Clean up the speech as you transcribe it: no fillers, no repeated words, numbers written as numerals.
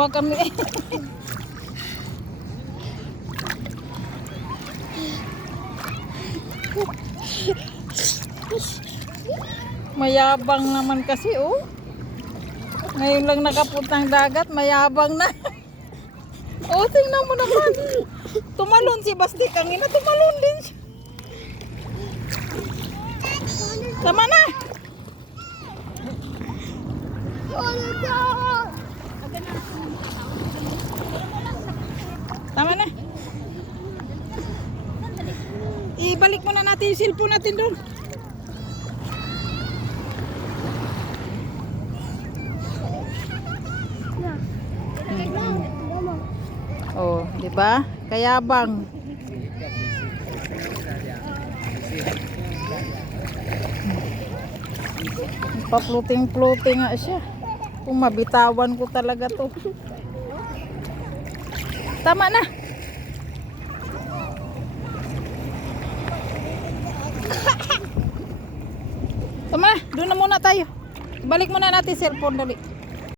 Hawakan mo eh. Mayabang naman kasi oh. Ngayon lang nakapuntang dagat, mayabang na. Oh, tingnan mo naman. Tumalon si Basti, kangina tumalon din siya. Tama na. Tama na. Ibalik muna natin yung cellphone natin doon. Oh, di ba? Kayabang. Pa-floating-floating nga siya. Kung mabitawan ko talaga to. Tama na. Tama na, doon na muna tayo. Balik muna natin cellphone dali.